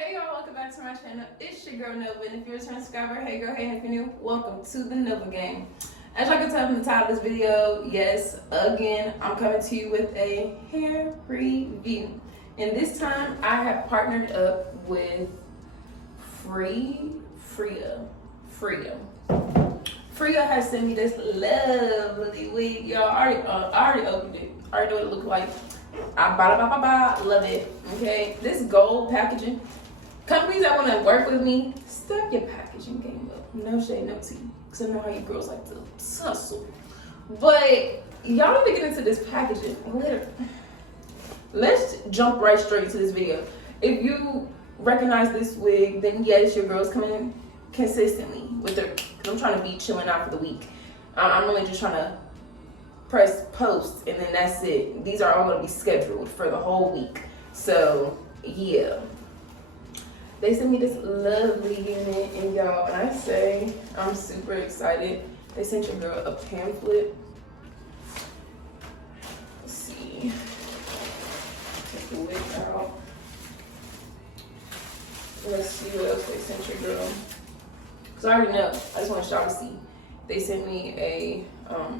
Hey y'all, welcome back to my channel. It's your girl Nova, and if you're a return subscriber, hey girl, hey, and if you're new, welcome to the Nova gang. As y'all can tell from the title of this video, yes, again, I'm coming to you with a hair review. And this time, I have partnered up with Firieya. Firieya has sent me this lovely wig, y'all. I already opened it. I already know what it looked like. Love it. Okay, this gold packaging. Companies that want to work with me, step your packaging game up. No shade, no tea. Because I know how you girls like to tussle. But y'all need to get into this packaging. Literally. Let's jump right straight to this video. If you recognize this wig, then yes, your girl's coming in consistently with her. I'm trying to be chilling out for the week. I'm really just trying to press post and then that's it. These are all going to be scheduled for the whole week. So yeah. They sent me this lovely unit, and y'all, when I say I'm super excited, they sent your girl a pamphlet. Let's see. Take the wig out. Let's see what else they sent your girl. Because I already know. I just want y'all to see. They sent me a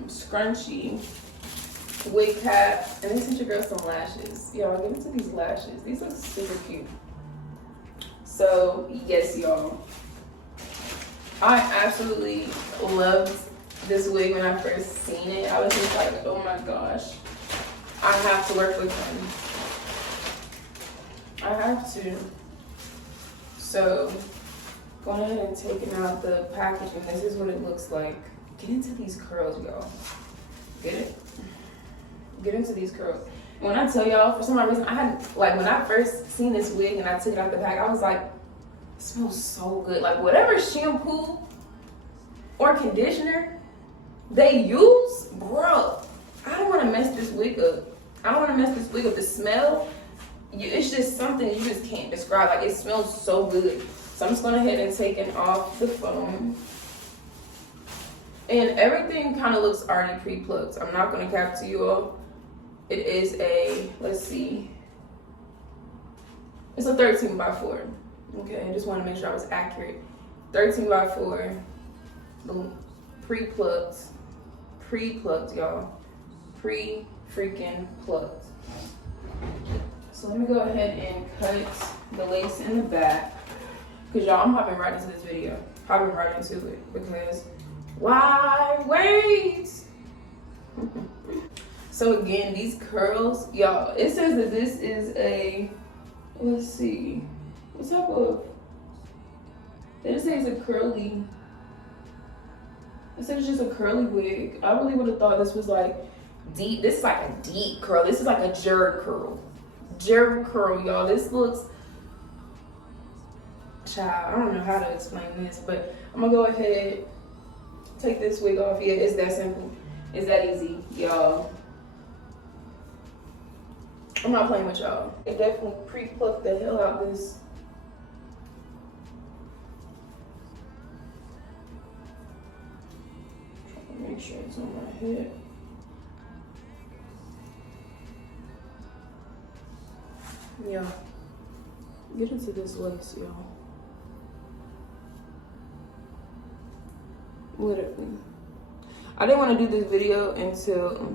scrunchie, wig cap, and they sent your girl some lashes. Y'all, get into these lashes. These look super cute. So yes, y'all, I absolutely loved this wig when I first seen it. I was just like, oh my gosh, I have to work with him. I have to. So going ahead and taking out the packaging, this is what it looks like. Get into these curls, y'all. Get it? Get into these curls. And when I tell y'all, for some odd reason, I had, like, when I first seen this wig and I took it out the pack, I was like, it smells so good. Like, whatever shampoo or conditioner they use, bro, I don't want to mess this wig up. I don't want to mess this wig up. The smell, it's just something you just can't describe. Like, it smells so good. So I'm just going ahead and taking off the foam. And everything kind of looks already pre-plucked. I'm not going to cap to you all. It is a, let's see, it's a 13 by 4. Okay, I just want to make sure I was accurate. 13 by 4, boom, pre-plucked, y'all, pre-freaking plucked. So let me go ahead and cut the lace in the back, because y'all, I'm hopping right into this video, hopping right into it, because why wait? So again, these curls, y'all, it says that this is a, let's see, what type of, they just say it's a curly, it says it's just a curly wig. I really would have thought this was like deep. This is like a deep curl. This is like a Jerry curl. Jerry curl, y'all. This looks, child, I don't know how to explain this, but I'm gonna go ahead, take this wig off. Yeah, it's that simple. It's that easy, y'all. I'm not playing with y'all. It definitely pre-plucked the hell out of this. Make sure it's on my head. Yeah. Get into this lace, y'all. Literally. I didn't want to do this video until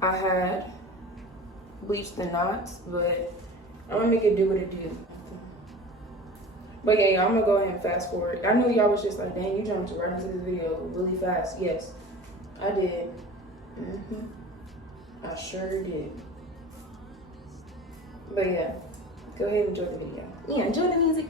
I had bleached the knots, but I'm gonna make it do what it do. But yeah, y'all, I'm gonna go ahead and fast forward. I know y'all was just like, dang, you jumped right into this video really fast. Yes, I did. I sure did. But yeah, go ahead and enjoy the video. Yeah, enjoy the music.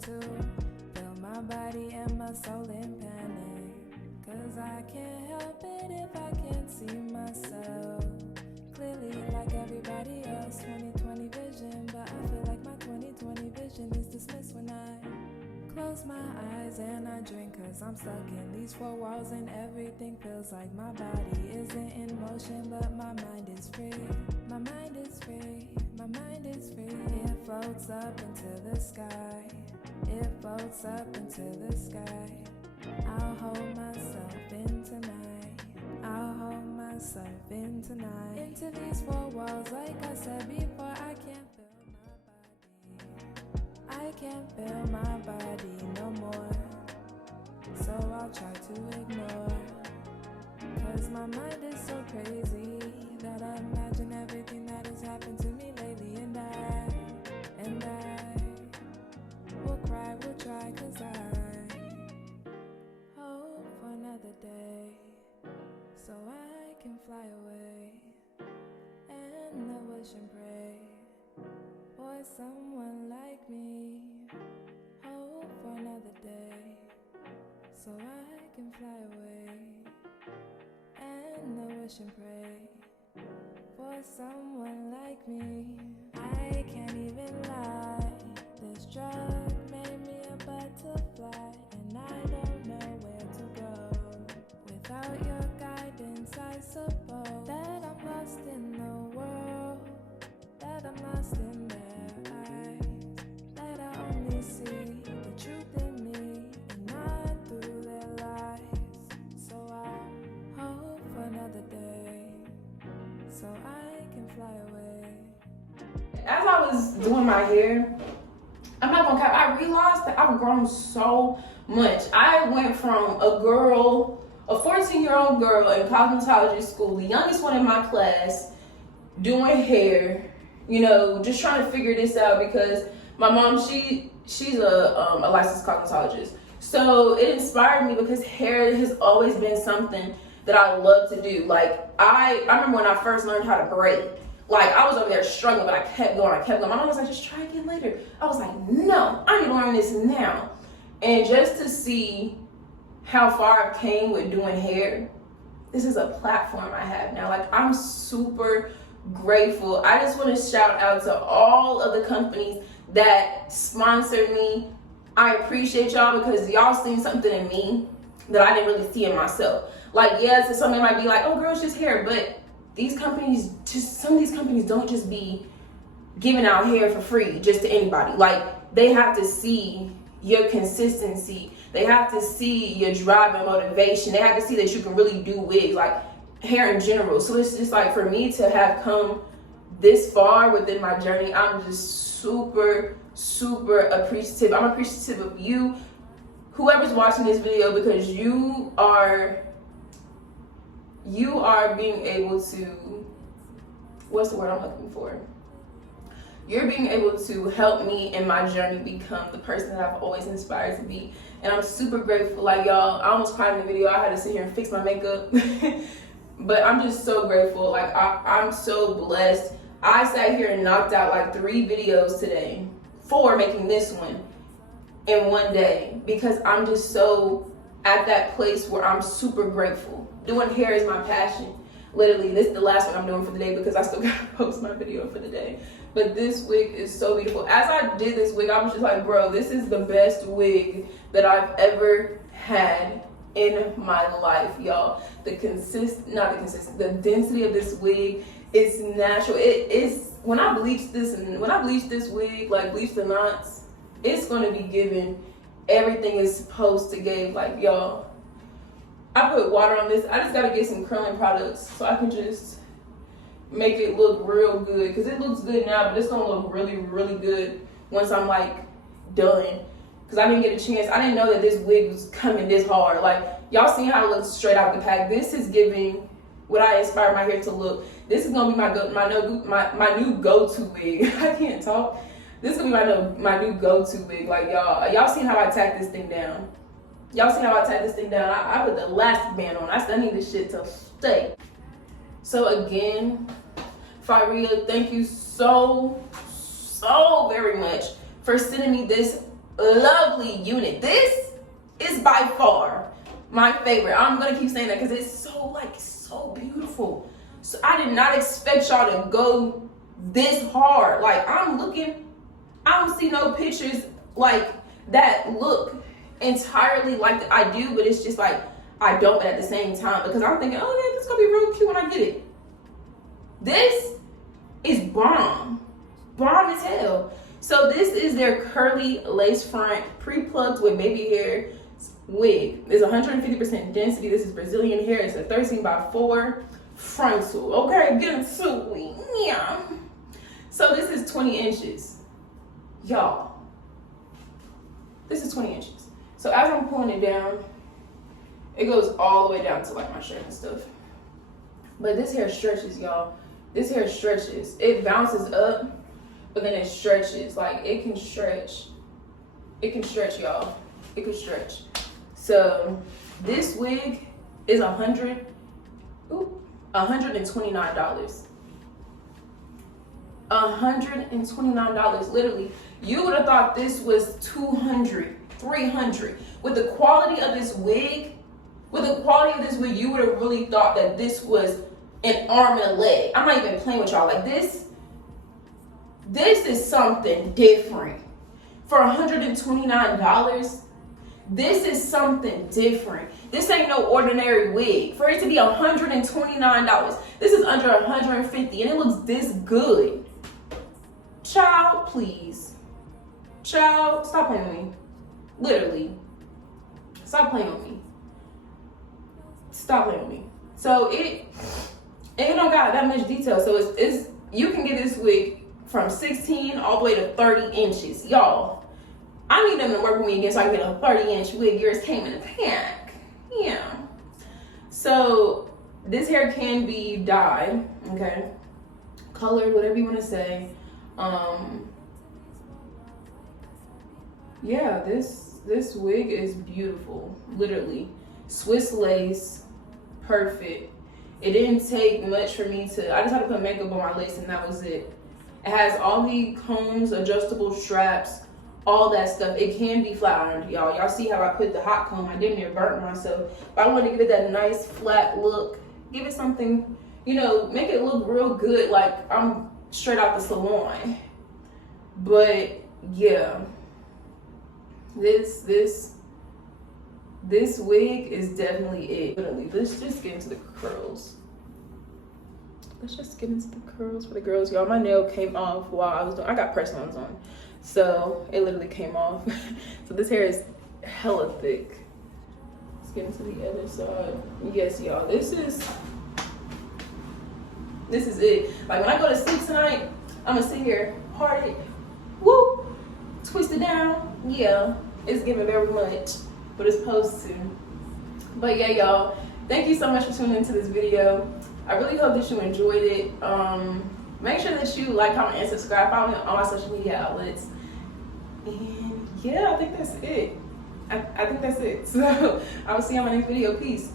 To feel my body and my soul in panic, 'cause I can't help it if I can't see myself clearly like everybody else. 20/20 vision, but I feel like my 20/20 vision is dismissed when I close my eyes and I drink, 'cause I'm stuck in these four walls and everything feels like my body isn't in motion, but my mind is free. My mind is free, my mind is free. It floats up into the sky. It floats up into the sky. I'll hold myself in tonight. I'll hold myself in tonight. Into these four walls, like I said before, I can't feel my body. I can't feel my body no more. So I'll try to ignore, 'cause my mind is so crazy that I imagine everything that has happened to me lately. And I will cry, will try, 'cause I hope for another day, so I can fly away and I wish and pray for someone like me. Hope for another day, so I can fly away and I wish and pray for someone like me. I can't even lie, this drug made me a butterfly, and I don't know where to go without your guidance. I suppose that I'm lost in the world, that I'm lost in their eyes, that I only see the truth in me and not through their lies. So I hope for another day, so I can fly away. As I was doing my hair, I'm not gonna cap, I realized that I've grown so much. I went from a 14-year-old girl in cosmetology school, the youngest one in my class, doing hair, you know, just trying to figure this out because my mom, she's a licensed cosmetologist. So it inspired me because hair has always been something that I love to do. Like I remember when I first learned how to braid. Like I was over there struggling, but I kept going. My mom was like, just try again later. I was like, no, I need to learn this now. And just to see how far I've came with doing hair, this is a platform I have now. Like I'm super grateful. I just want to shout out to all of the companies that sponsored me. I appreciate y'all because y'all seen something in me that I didn't really see in myself. Like yes, somebody might be like, oh girl, it's just hair, but these companies, some of these companies don't just be giving out hair for free just to anybody. Like they have to see your consistency. They have to see your drive and motivation. They have to see that you can really do wigs, like hair in general. So it's just like for me to have come this far within my journey, I'm just super, super appreciative. I'm appreciative of you, whoever's watching this video, because you are being able to, what's the word I'm looking for? You're being able to help me in my journey become the person that I've always inspired to be. And I'm super grateful. Like y'all, I almost cried in the video. I had to sit here and fix my makeup. But I'm just so grateful. Like I'm so blessed. I sat here and knocked out like 3 videos today, 4 making this one in one day, because I'm just so at that place where I'm super grateful. Doing hair is my passion. Literally, this is the last one I'm doing for the day because I still gotta post my video for the day. But this wig is so beautiful. As I did this wig, I was just like, bro, this is the best wig that I've ever had in my life, y'all. The density of this wig is natural. It is, when I bleach this wig, like bleach the knots, it's gonna be giving everything it's supposed to give. Like y'all, I put water on this. I just gotta get some curling products so I can just make it look real good, because it looks good now, but it's gonna look really, really good once I'm like done. Because I didn't get a chance. I didn't know that this wig was coming this hard. Like y'all seen how it looks straight out the pack. This is giving what I inspired my hair to look. This is gonna be my new go-to wig. I can't talk. This is gonna be my new go-to wig. Like y'all seen how I tack this thing down. Y'all seen how I tack this thing down. I put the elastic band on. I need this shit to stay. So again, Firieya, thank you so very much for sending me this lovely unit. This is by far my favorite. I'm gonna keep saying that because it's so beautiful. So I did not expect y'all to go this hard. Like I don't see no pictures like that look entirely like I do, but it's just like I don't at the same time, because I'm thinking, oh yeah, this is gonna be real cute when I get it. This is bomb as hell. So this is their curly lace front pre-plucked with baby hair wig. It's 150% density. This is Brazilian hair. It's a 13x4 frontal. Okay, get into it. Yeah. So this is 20 inches. Y'all, this is 20 inches. So as I'm pulling it down, it goes all the way down to like my shirt and stuff. But this hair stretches, y'all. This hair stretches. It bounces up, but then it stretches. Like it can stretch. It can stretch, y'all. It can stretch. So this wig is $129. $129. Literally, you would have thought this was $200, $300. With the quality of this wig, you would have really thought that this was an arm and a leg. I'm not even playing with y'all. Like this is something different. For $129, this is something different. This ain't no ordinary wig. For it to be $129, this is under $150, and it looks this good. Child, please. Child, stop playing with me. Literally. Stop playing with me. Stop playing with me. So it don't got that much detail. So it's you can get this wig from 16 all the way to 30 inches. Y'all, I need them to work with me again so I can get a 30-inch wig. Yours came in a pack. Yeah. So this hair can be dyed, okay? Colored, whatever you want to say. Yeah, this wig is beautiful. Literally. Swiss lace, perfect. It didn't take much for me to, I just had to put makeup on my lace and that was it. It has all the combs, adjustable straps, all that stuff. It can be flat ironed, y'all. Y'all see how I put the hot comb? I damn near burnt myself. But I wanted to give it that nice flat look. Give it something, you know, make it look real good, like I'm straight out the salon. But yeah, this wig is definitely it. Literally, let's just get into the curls. Let's just get into the curls for the girls, y'all. My nail came off while I was doing, I got press-ons on, so it literally came off. So this hair is hella thick. Let's get into the other side. Yes, y'all, this is it. Like when I go to sleep tonight, I'm gonna sit here, part it, whoop, twist it down. Yeah, it's giving very much, but it's supposed to. But yeah, y'all, thank you so much for tuning into this video. I really hope that you enjoyed it. Make sure that you like, comment, and subscribe. Follow me on all my social media outlets. And yeah, I think that's it. I think that's it. So I will see you on my next video. Peace.